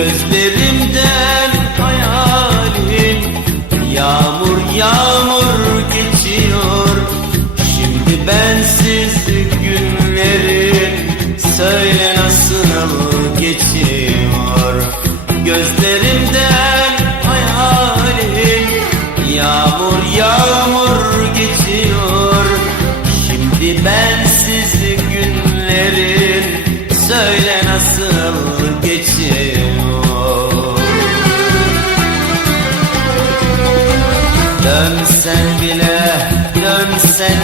Gözlerimden hayalim. Yağmur yağmur geçiyor. Şimdi bensiz günlerin Söyle nasıl geçiyor? Gözlerimden hayalim. Yağmur yağmur geçiyor. Şimdi bensiz günlerin Söyle